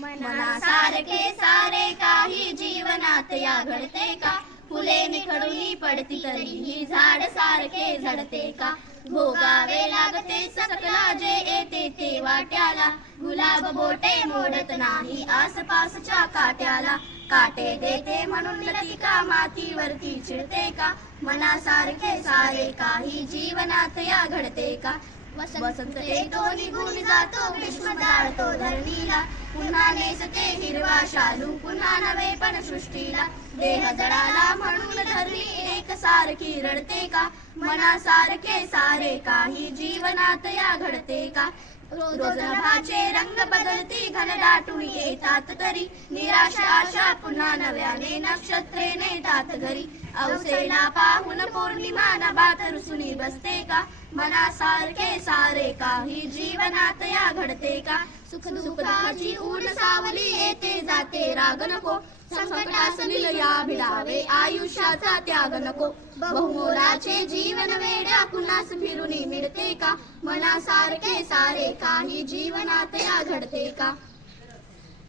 मनासारखे सारे काही जीवनात या घडते का? फुले निखळून पडती तरीही झाड सारखे झडते का? भोगावे लागते सकला जे येते ते वाट्याला, गुलाब बोटे मोडत नाही आसपासच्या काट्याला. काटे देते म्हणून लतिका मातीवरती चिडते का? मनासारखे सारे काही जीवनात या घडते का? वसंत येतो निघून जातो, ग्रीष्म जाळतो धरणीला, पुन्हा नेसते हिरवा शालू पुन्हा नवे पण सृष्टीला. देह जळाला म्हणून धरणी एक सारखी रडते का? मनासारखे सारे काही जीवनात या घडते का? रोज नभाचे रंग बदलती घनदाटून येतात तरी, निराशा आशा पुन्हा नव्याने नक्षत्रे नेतात घरी. अवसेला पाहून पौर्णिमा नभात रुसुनी बसते का? मनासारखे सारे काही जीवनात या घडते का? सुख दुःखाची ऊन सावली येते जाते राग नको, संकटास या भिडावे आयुष्याचा त्याग नको. बहुमोलाचे जीवन वेड्या पुन्हा फिरून मिळते का? मनासारखे सारे काही जीवनात या घडते का?